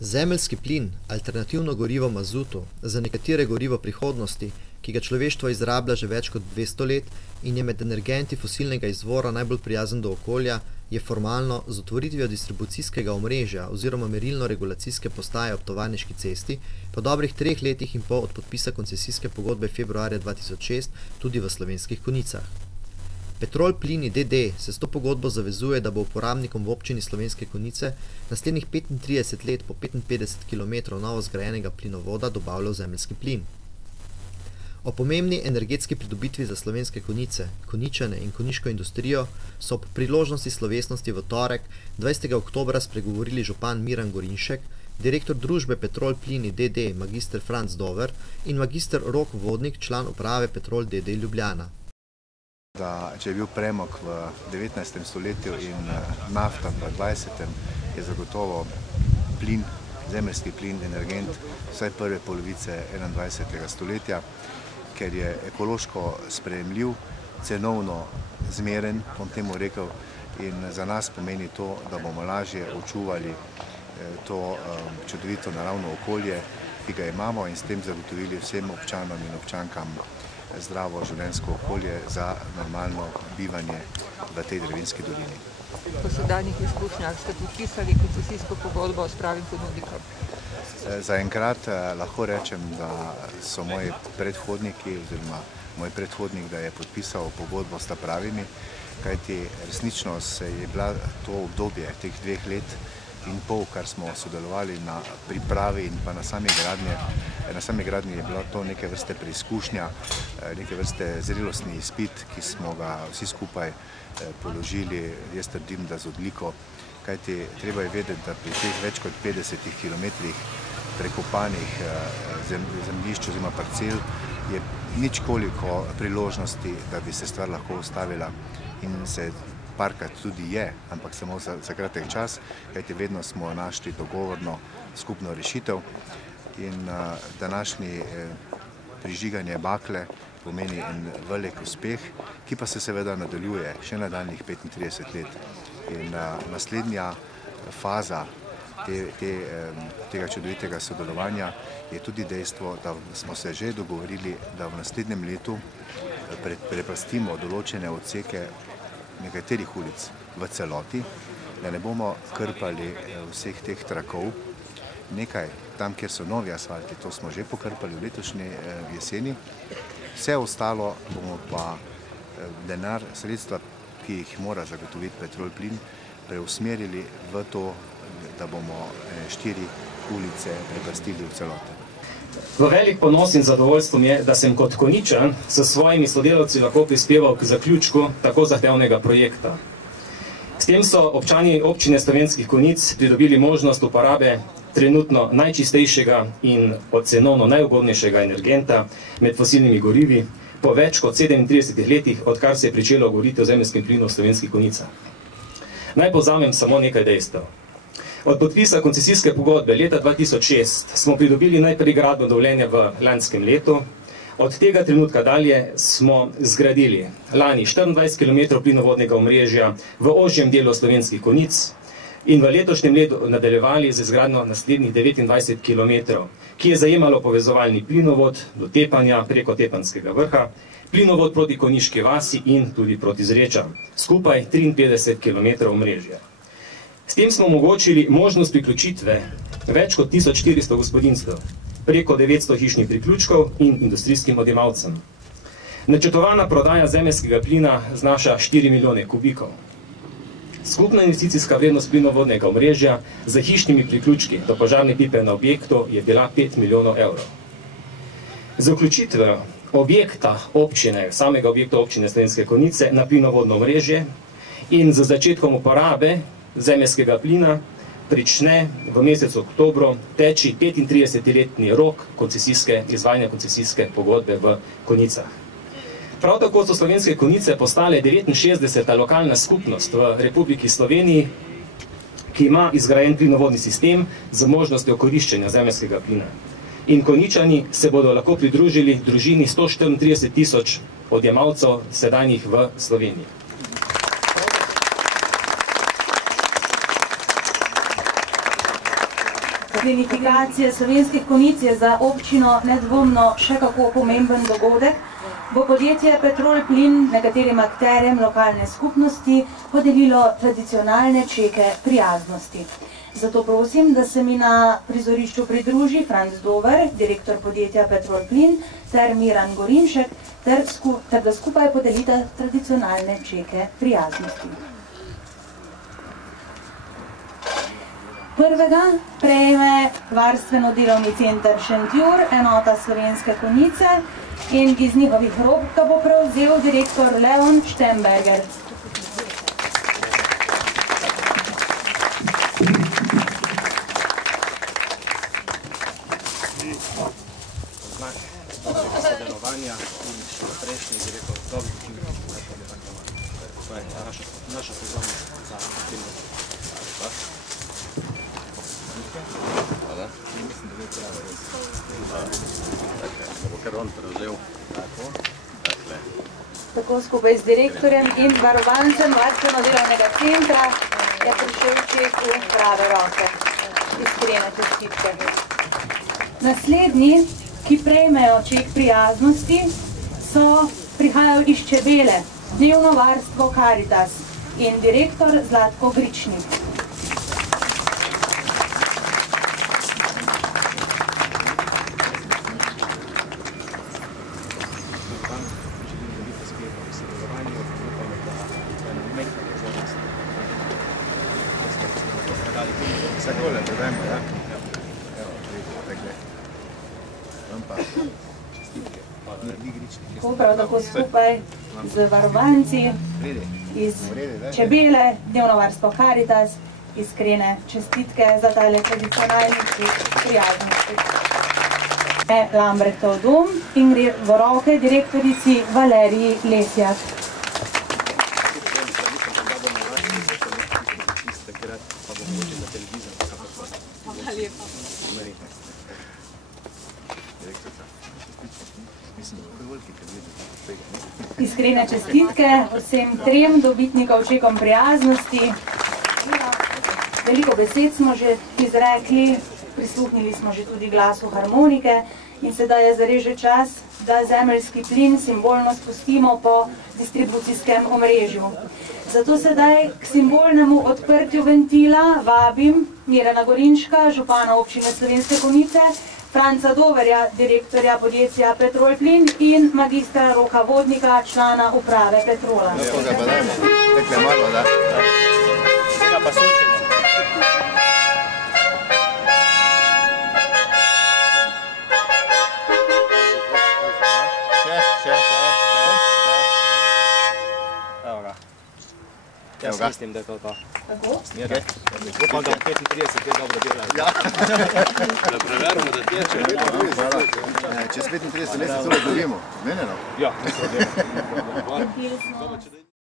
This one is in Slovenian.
Zemeljski plin, alternativno gorivo mazutu, za nekatere gorivo prihodnosti, ki ga človeštvo izrablja že več kot 200 let in je med energenti fosilnega izvora najbolj prijazen do okolja, je formalno z otvoritvijo distribucijskega omrežja oziroma merilno-regulacijske postaje ob Tovarniški cesti po dobrih 3 letih in pol od podpisa koncesijske pogodbe februarja 2006 tudi v Slovenskih Konjicah. Petrol Plini d.d. se s to pogodbo zavezuje, da bo uporabnikom v občini Slovenske Konjice naslednjih 35 let po 55 km novo zgrajenega plinovoda dobavljal zemeljski plin. O pomembni energetski pridobitvi za Slovenske Konjice, Konjičane in konjiško industrijo so ob priložnosti slovesnosti v torek 20. oktobra spregovorili župan Miran Gorinšek, direktor družbe Petrol Plini d.d. magister Franc Dover in magister Rok Vodnik, član uprave Petrol d.d. Ljubljana. Če je bil premog v 19. stoletju in nafta v 20. je zagotovo plin, zemeljski plin, energent vsaj prve polovice 21. stoletja, ker je ekološko sprejemljiv, cenovno zmeren, bom temu rekel, in za nas pomeni to, da bomo lažje očuvali to čudovito naravno okolje, ki ga imamo, in s tem zagotovili vsem občanom in občankam zdravo življenjsko okolje za normalno bivanje v tej Dravinjski dolini. Po sedanjih izkušnjah ste podpisali koncesijsko pogodbo s pravim ponudnikom? Zaenkrat lahko rečem, da so moji predhodniki oziroma moj predhodnik, da je podpisal pogodbo s pravimi, kajti resnično se je bila to obdobje teh 2 let in pol, kar smo sodelovali na pripravi in pa na sami gradnji je bila to neke vrste preizkušnja, neke vrste zrelostni izpit, ki smo ga vsi skupaj položili, jaz trdim, da z odliko, kajti treba je vedeti, da pri teh več kot 50 kilometrih prekopanih zemljišč oziroma parcel je ničkoliko priložnosti, da bi se stvar lahko ustavila in se parkrat tudi je, ampak samo za kratek čas, kajti vedno smo našli dogovorno skupno rešitev in današnji prižiganje bakle pomeni en velik uspeh, ki pa se seveda nadaljuje še nadaljnjih 35 let. In naslednja faza tega čudovitega sodelovanja je tudi dejstvo, da smo se že dogovorili, da v naslednjem letu prepustimo določene odseke nekaterih ulic v celoti, da ne bomo krpali vseh teh trakov. Nekaj tam, kjer so novi asfalti, to smo že pokrpali v letošnji jeseni. Vse ostalo bomo pa denar, sredstva, ki jih mora zagotoviti Petrol Plin, preusmerili v to, da bomo 4 ulice prepustili v celoti. V velik ponos in zadovoljstvo je, da sem kot Konjičan s svojimi sodelavci lahko prispeval k zaključku tako zahtevnega projekta. S tem so občani občine Slovenskih Konjic pridobili možnost uporabe trenutno najčistejšega in cenovno najugodnejšega energenta med fosilnimi gorivi po več kot 37 letih, odkar se je pričelo govoriti o zemeljskem plinu v Slovenskih Konjicah. Naj povzamem samo nekaj dejstev. Od podpisa koncesijske pogodbe leta 2006 smo pridobili najprej gradbeno dovoljenje v lanskem letu. Od tega trenutka dalje smo zgradili lani 24 km plinovodnega omrežja v ožjem delu Slovenskih Konjic in v letošnjem letu nadaljevali z izgradnjo naslednjih 29 km, ki je zajemalo povezovalni plinovod do Tepanja preko Tepanskega vrha, plinovod proti Konjiški vasi in tudi proti Zrečam, skupaj 53 km omrežja. S tem smo omogočili možnost priključitve več kot 1400 gospodinjstev, preko 900 hišnih priključkov in industrijskim odjemalcem. Načrtovana prodaja zemeljskega plina znaša 4 milijone kubikov. Skupna investicijska vrednost plinovodnega omrežja za hišnimi priključki do požarne pipe na objektu je bila 5 milijonov evrov. Za vključitve objekta občine, samega objekta občine Slovenske Konjice na plinovodno omrežje in z začetkom uporabe zemeljskega plina prične v mesecu oktobru teči 35-letni rok izvajanja koncesijske pogodbe v Konjicah. Prav tako so Slovenske Konjice postale 69. lokalna skupnost v Republiki Sloveniji, ki ima izgrajen plinovodni sistem z možnostjo koriščenja zemeljskega plina. In Konjičani se bodo lahko pridružili družini 134 tisoč odjemalcev sedanjih v Sloveniji. plinifikacije Slovenskih Konjic je za občino nedvomno še kako pomemben dogodek, bo podjetje Petrol Plin nekaterim akterjem lokalne skupnosti podelilo tradicionalne čeke prijaznosti. Zato prosim, da se mi na prizorišču pridruži Franc Dover, direktor podjetja Petrol Plin, ter Miran Gorinšek, ter da skupaj podelita tradicionalne čeke prijaznosti. Prvega prejme varstveno-delovni center Šentjur, enota Slovenske Konjice, in iz njihovih rok ga bo prevzel direktor Leon Štemberger. Sodelovanja in prejšnji direktor dobrih to je naša pozornost za tem. Hvala. Mislim, da je pravo res. Da bo kar on prevzel. Tako skupaj z direktorjem in varovancem varstveno-delovnega centra je prišel ček v prave roke. Iskrene čestitke. Naslednji, ki prejmejo ček prijaznosti, prihajajo iz Čebele, dnevno varstvo Karitas in direktor Zlatko Gričnik. Takole, predajmo, ja? Evo, takle. Vam pa čestitke. Prav tako skupaj z varovanci iz Čebele, dnevno varstvo Karitas, iskrene čestitke za tale tradicionalni ček prijaznosti. Lambrechtov dom in gre v roke direktorici Valeriji Lesjak. Iskrene čestitke vsem trem dobitnikom čekom prijaznosti. Veliko besed smo že izrekli, prisluhnili smo že tudi glasu harmonike in sedaj je zares že čas, da zemeljski plin simbolno spustimo po distribucijskem omrežju. Zato sedaj k simbolnemu odprtju ventila vabim Mirana Gorinška, župana občine Slovenske Konjice, Franca Doverja, direktorja podjetja Petrol Plin in magistra Roka Vodnika, člana uprave Petrola. Lepo ga pa dajmo, tekle malo, da. Tega pa slučimo. Evo ga. Jaz mislim, da je to to. Tako? Upam, da 35 je dobro delajo. Ja. Da preverimo, da teče. Čez 35 let se celo dobimo. Menjeno? Ja, mislim, da je.